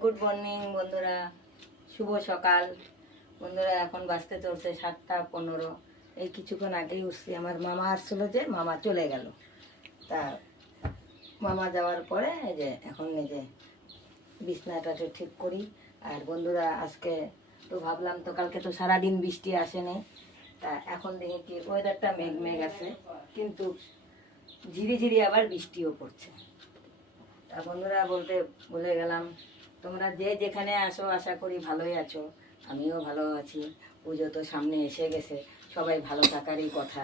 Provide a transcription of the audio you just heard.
Good morning বন্ধুরা, শুভ সকাল বন্ধুরা। এখন বাজতে চলছে 7:15। এই কিছুক্ষণ আগেই উঠছি। আমার মামা আসছিল, যে মামা চলে গেল। তা মামা যাওয়ার পরে এই যে এখন এই যে বিছনাটা ঠিক করি। আর বন্ধুরা, আজকে তো ভাবলাম, তো কালকে তো সারাদিন বৃষ্টি আসেনি। তা এখন দেখি কি ওয়েদারটা মেঘ মেঘ আছে, কিন্তু ঝিরিঝিরি আবার বৃষ্টিও পড়ছে। তা বন্ধুরা, বলতে ভুলে গেলাম, তোমরা যে যেখানে আসো আশা করি ভালোই আছো। আমিও ভালো আছি। পুজো তো সামনে এসে গেছে, সবাই ভালো থাকারই কথা।